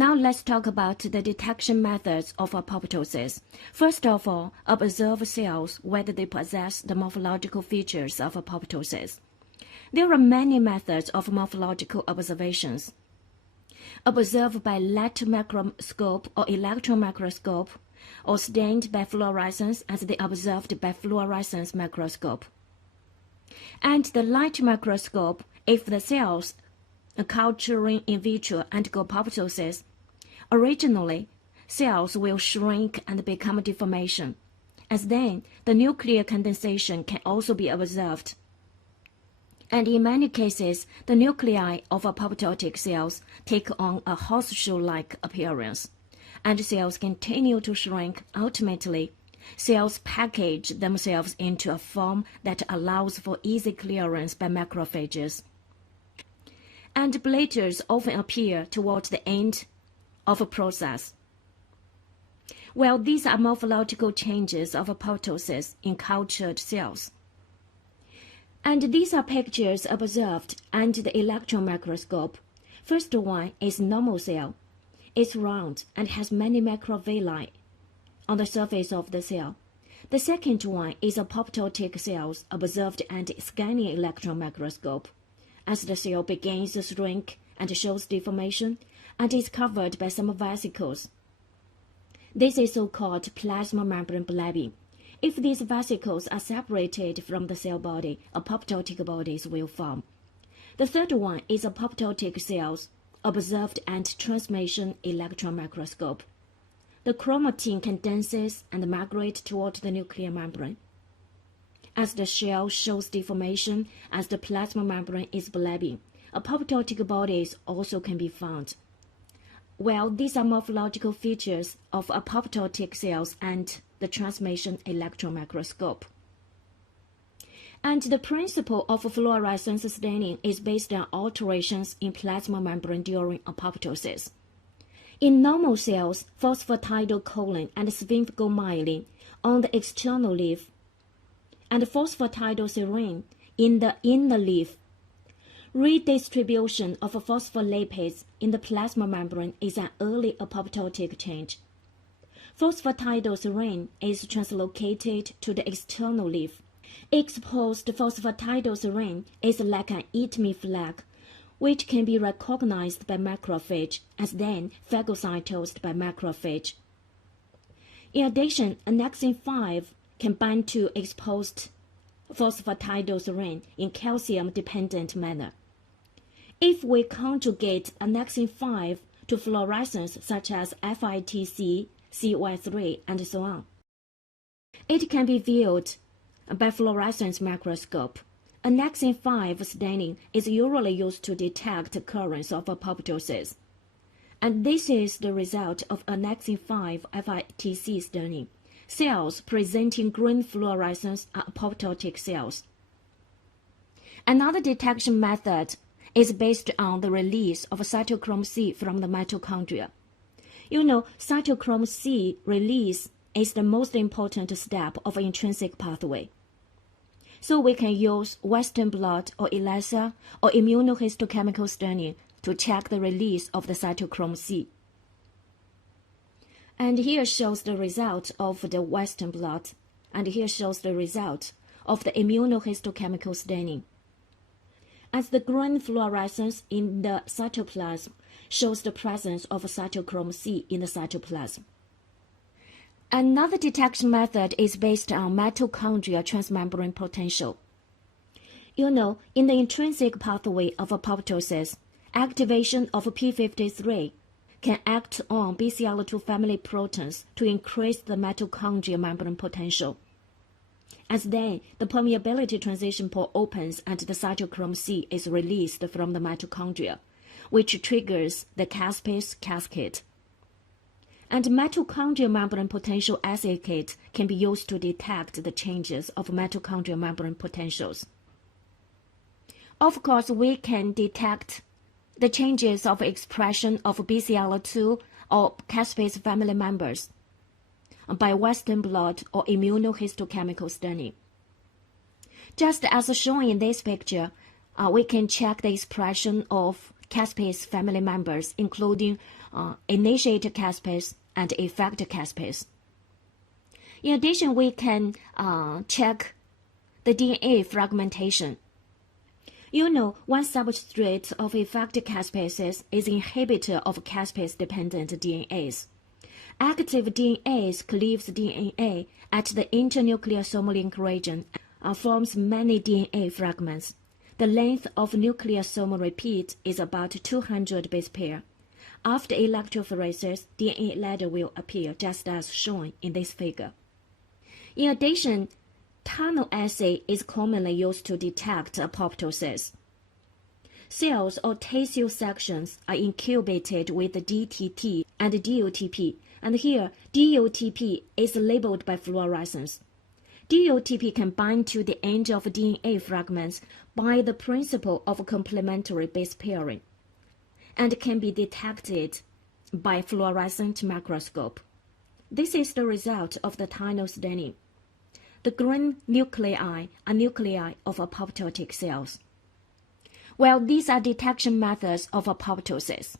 Now let's talk about the detection methods of apoptosis. First of all, observe cells whether they possess the morphological features of apoptosis. There are many methods of morphological observations. Observe by light microscope or electron microscope, or stained by fluorescence as they observed by fluorescence microscope. And the light microscope, if the cells culturing in vitro undergo apoptosis, originally cells will shrink and become deformation, as then the nuclear condensation can also be observed. And in many cases, the nuclei of apoptotic cells take on a horseshoe-like appearance, and cells continue to shrink. Ultimately, cells package themselves into a form that allows for easy clearance by macrophages. And bladders often appear towards the end of a process. Well, these are morphological changes of apoptosis in cultured cells. And these are pictures observed under the electron microscope. First one is normal cell. It's round and has many macrovilli on the surface of the cell. The second one is apoptotic cells observed under scanning electron microscope. As the cell begins to shrink and shows deformation, and is covered by some vesicles. This is so-called plasma membrane blabbing. If these vesicles are separated from the cell body, apoptotic bodies will form. The third one is apoptotic cells observed under transmission electron microscope. The chromatin condenses and migrates toward the nuclear membrane. As the shell shows deformation, as the plasma membrane is blabbing, apoptotic bodies also can be found. Well, these are morphological features of apoptotic cells and the transmission electron microscope. And the principle of fluorescence staining is based on alterations in plasma membrane during apoptosis. In normal cells, phosphatidylcholine and sphingomyelin on the external leaf, and phosphatidylserine in the inner leaf. Redistribution of phospholipids in the plasma membrane is an early apoptotic change. Phosphatidylserine is translocated to the external leaf. Exposed phosphatidylserine is like an eat-me flag, which can be recognized by macrophage as then phagocytosed by macrophage. In addition, annexin 5 can bind to exposed phosphatidylserine in calcium-dependent manner. If we conjugate annexin 5 to fluorescence such as FITC, CY3, and so on, it can be viewed by fluorescence microscope. Annexin 5 staining is usually used to detect occurrence of apoptosis, and this is the result of annexin 5 FITC staining. Cells presenting green fluorescence are apoptotic cells. Another detection method is based on the release of cytochrome C from the mitochondria. You know, cytochrome C release is the most important step of intrinsic pathway. So we can use Western blot or ELISA or immunohistochemical staining to check the release of the cytochrome C. And here shows the result of the Western blot, and here shows the result of the immunohistochemical staining. As the green fluorescence in the cytoplasm shows the presence of cytochrome C in the cytoplasm. Another detection method is based on mitochondrial transmembrane potential. You know, in the intrinsic pathway of apoptosis, activation of p53 can act on BCL2 family proteins to increase the mitochondrial membrane potential. As then, the permeability transition pore opens and the cytochrome C is released from the mitochondria, which triggers the caspase cascade. And mitochondrial membrane potential assay kit can be used to detect the changes of mitochondrial membrane potentials. Of course, we can detect the changes of expression of BCL2 or caspase family members by Western blot or immunohistochemical staining. Just as shown in this picture, we can check the expression of caspase family members, including initiator caspase and effector caspase. In addition, we can check the DNA fragmentation. One substrate of effector caspases is inhibitor of caspase-dependent DNAs. Active DNAs cleaves DNA at the internucleosomal link region and forms many DNA fragments. The length of nucleosome repeat is about 200 base pair. After electrophoresis, DNA ladder will appear just as shown in this figure. In addition, tunnel assay is commonly used to detect apoptosis. Cells or tissue sections are incubated with DTT and DOTP, and here DOTP is labeled by fluorescence. DOTP can bind to the end of DNA fragments by the principle of complementary base pairing and can be detected by fluorescent microscope. This is the result of the tunnel staining. The green nuclei are nuclei of apoptotic cells. Well, these are detection methods of apoptosis.